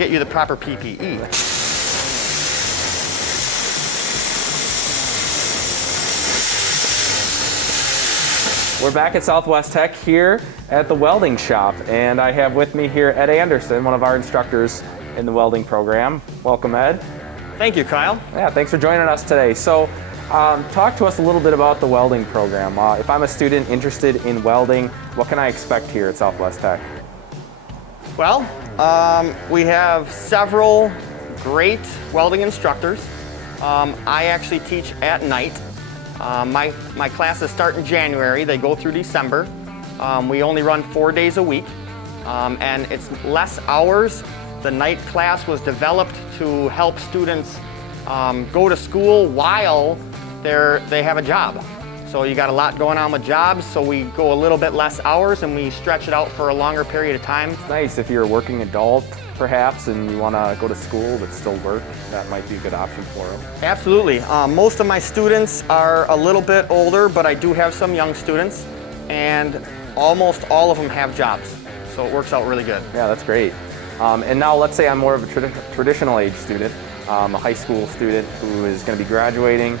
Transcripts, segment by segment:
get you the proper PPE. We're back at Southwest Tech here at the welding shop, and I have with me here Ed Anderson, one of our instructors in the welding program. Welcome, Ed. Thank you, Kyle. Yeah, thanks for joining us today. So, talk to us a little bit about the welding program. If I'm a student interested in welding, what can I expect here at Southwest Tech? Well, we have several great welding instructors. I actually teach at night. My classes start in January, they go through December. We only run 4 days a week, and it's less hours. The night class was developed to help students go to school while they have a job. So you got a lot going on with jobs, so we go a little bit less hours and we stretch it out for a longer period of time. It's nice if you're a working adult, perhaps, and you want to go to school but still work, that might be a good option for them. Absolutely. Most of my students are a little bit older, but I do have some young students, and almost all of them have jobs. So it works out really good. Yeah, that's great. And now let's say I'm more of a traditional age student, a high school student who is going to be graduating.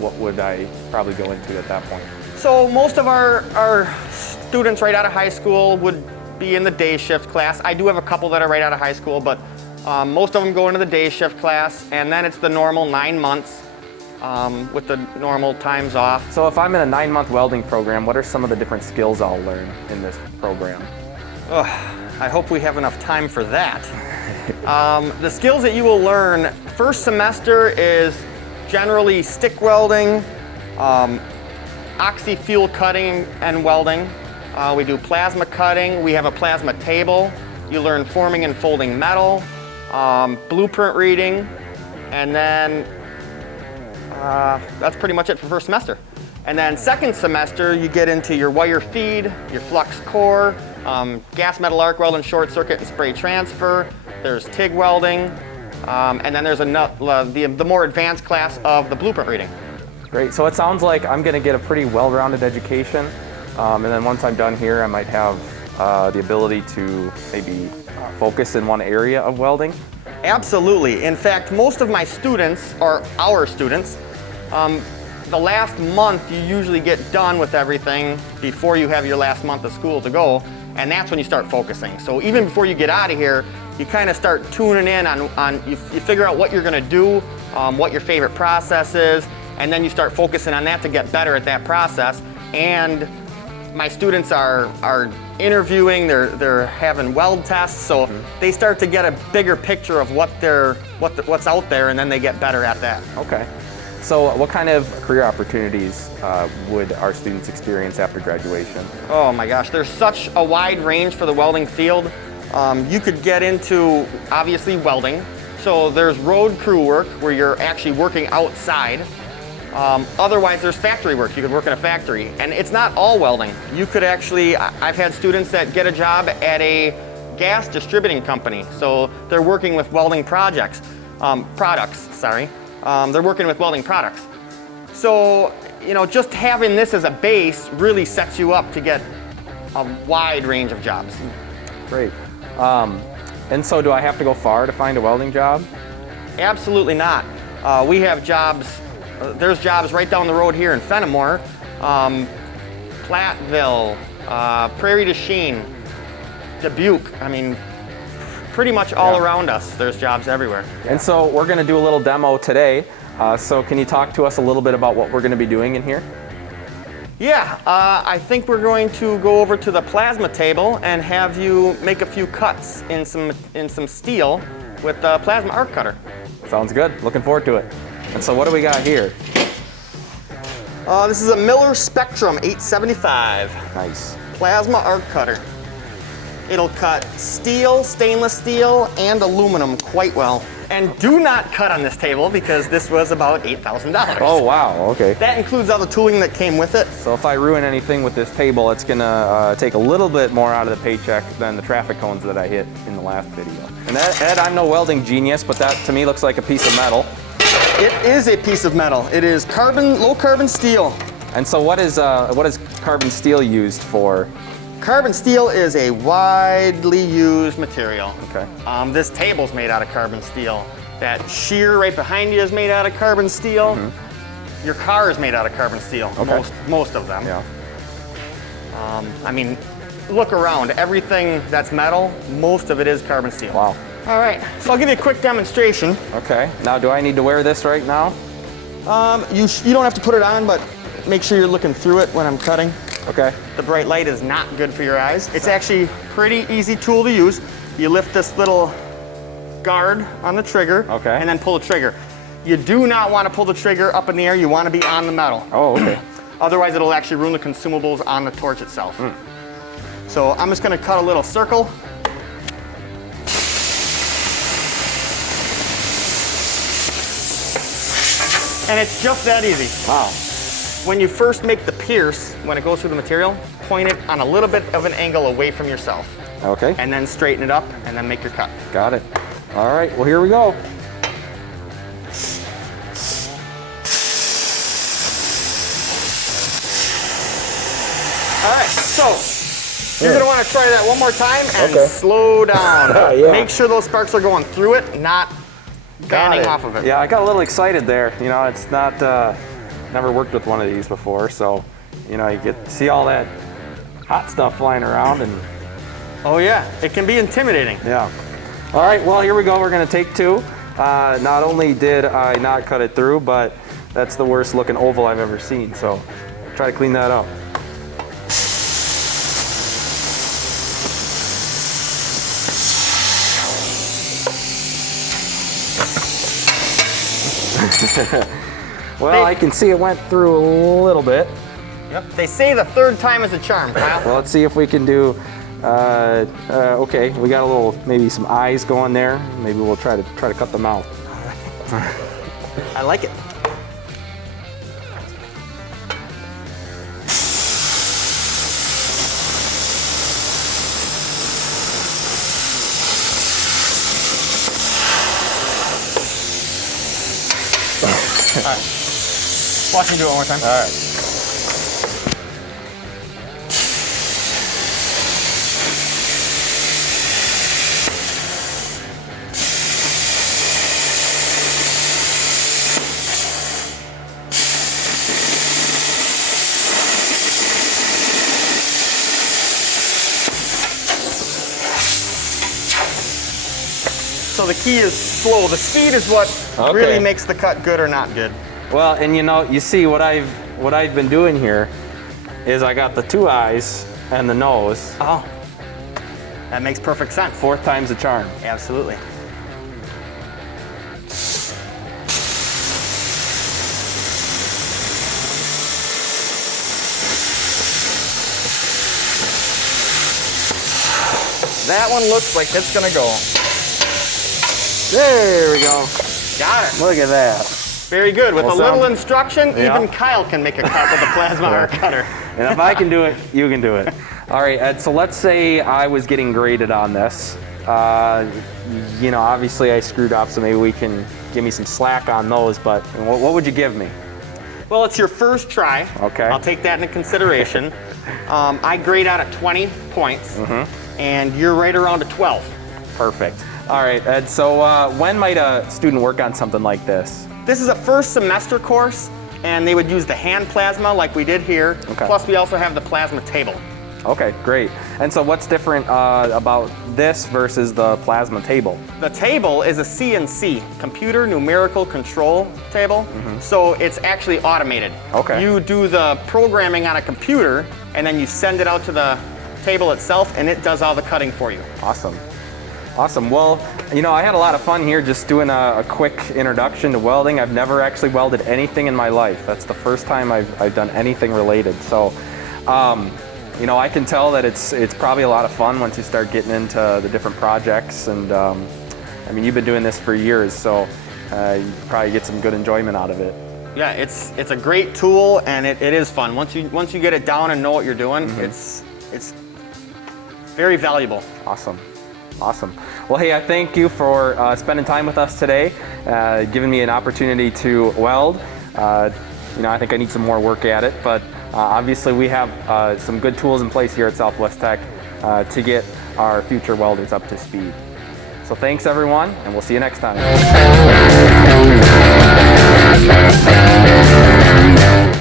What would I probably go into at that point? So most of our students right out of high school would be in the day shift class. I do have a couple that are right out of high school, but most of them go into the day shift class, and then it's the normal 9 months with the normal times off. So if I'm in a 9-month welding program, what are some of the different skills I'll learn in this program? I hope we have enough time for that. The skills that you will learn, first semester is generally stick welding, oxy-fuel cutting and welding. We do plasma cutting, we have a plasma table. You learn forming and folding metal, blueprint reading, and then that's pretty much it for first semester. And then second semester, you get into your wire feed, your flux core, gas metal arc weld and short circuit and spray transfer. There's TIG welding, and then there's the more advanced class of the blueprint reading. Great, so it sounds like I'm gonna get a pretty well-rounded education, and then once I'm done here, I might have the ability to maybe focus in one area of welding. Absolutely. In fact, most of my students, or our students, the last month you usually get done with everything before you have your last month of school to go, and that's when you start focusing. So even before you get out of here, you kind of start tuning in on you figure out what you're going to do, what your favorite process is, and then you start focusing on that to get better at that process. And my students are interviewing, they're having weld tests, so they start to get a bigger picture of what's out there, and then they get better at that. Okay. So what kind of career opportunities would our students experience after graduation? Oh my gosh, there's such a wide range for the welding field. You could get into, obviously, welding. So there's road crew work where you're actually working outside. Otherwise, there's factory work. You could work in a factory. And it's not all welding. You could actually, I've had students that get a job at a gas distributing company. So they're working with welding products. They're working with welding products. So, just having this as a base really sets you up to get a wide range of jobs. Great. And so do I have to go far to find a welding job? Absolutely not. We have jobs, there's jobs right down the road here in Fenimore, Platteville, Prairie du Chien, Dubuque. I mean, pretty much all around us, there's jobs everywhere. And so we're going to do a little demo today. So can you talk to us a little bit about what we're going to be doing in here? Yeah, I think we're going to go over to the plasma table and have you make a few cuts in some steel with the plasma arc cutter. Sounds good. Looking forward to it. And so what do we got here? This is a Miller Spectrum 875. Nice. Plasma arc cutter. It'll cut steel, stainless steel, and aluminum quite well. And do not cut on this table because this was about $8,000. Oh, wow, okay. That includes all the tooling that came with it. So if I ruin anything with this table, it's gonna take a little bit more out of the paycheck than the traffic cones that I hit in the last video. And Ed, I'm no welding genius, but that to me looks like a piece of metal. It is a piece of metal. It is low carbon steel. And so what is carbon steel used for? Carbon steel is a widely used material. Okay. This table's made out of carbon steel. That shear right behind you is made out of carbon steel. Your car is made out of carbon steel, Okay. most of them. Yeah. I mean, look around. Everything that's metal, most of it is carbon steel. Wow. All right, so I'll give you a quick demonstration. Okay. Now, do I need to wear this right now? You don't have to put it on, but make sure you're looking through it when I'm cutting. Okay. The bright light is not good for your eyes. It's actually pretty easy tool to use. You lift this little guard on the trigger, Okay. and then pull the trigger. You do not want to pull the trigger up in the air. You want to be on the metal. Oh, okay. Otherwise, it'll actually ruin the consumables on the torch itself. So I'm just going to cut a little circle. And it's just that easy. Wow. When you first make the pierce, when it goes through the material, point it on a little bit of an angle away from yourself. Okay. And then straighten it up and then make your cut. Got it. All right. Well, here we go. All right, so you're gonna want to try that one more time and Okay. slow down. Yeah. Make sure those sparks are going through it, not fanning off of it. Yeah, I got a little excited there. You know, it's not, never worked with one of these before, so, you know, you get to see all that hot stuff flying around and, Oh yeah, it can be intimidating. yeah. All right, well, here we go. We're gonna take two. Not only did I not cut it through, but that's the worst looking oval I've ever seen, so try to clean that up. Well, I can see it went through a little bit. Yep. They say the third time is a charm, Kyle. Well, let's see if we can do, okay, we got a little, maybe some eyes going there. Maybe we'll try to cut the mouth. I like it. All right. Watch me do it one more time. All right. So the key is slow. The speed is what really makes the cut good or not good. Well, and you know, you see what I've been doing here is I got the two eyes and the nose. Oh, that makes perfect sense. Fourth time's a charm. Absolutely. That one looks like it's gonna go. There we go. Got it. Look at that. Very good. With Well, a little sound- instruction, Yeah. even Kyle can make a cut with a plasma or a cutter. And if I can do it, you can do it. All right, Ed, so let's say I was getting graded on this. You know, obviously I screwed up, so maybe we can give me some slack on those, but what would you give me? Well, it's your first try. Okay. I'll take that into consideration. I grade out at 20 points, and you're right around a 12. Perfect. All right, Ed, so when might a student work on something like this? This is a first semester course, and they would use the hand plasma like we did here. Okay. Plus, we also have the plasma table. Okay, great. And so what's different about this versus the plasma table? The table is a CNC, computer numerical control table. So it's actually automated. Okay. You do the programming on a computer, and then you send it out to the table itself, and it does all the cutting for you. Awesome. Awesome. Well, you know, I had a lot of fun here just doing a quick introduction to welding. I've never actually welded anything in my life. That's the first time I've done anything related. So, you know, I can tell that it's probably a lot of fun once you start getting into the different projects. And I mean, you've been doing this for years, so you probably get some good enjoyment out of it. Yeah, it's a great tool, and it is fun. Once you get it down and know what you're doing, it's very valuable. Awesome. Awesome. Well, hey, I thank you for spending time with us today, giving me an opportunity to weld. You know, I think I need some more work at it, but Obviously, we have some good tools in place here at Southwest Tech to get our future welders up to speed. So thanks everyone, and we'll see you next time.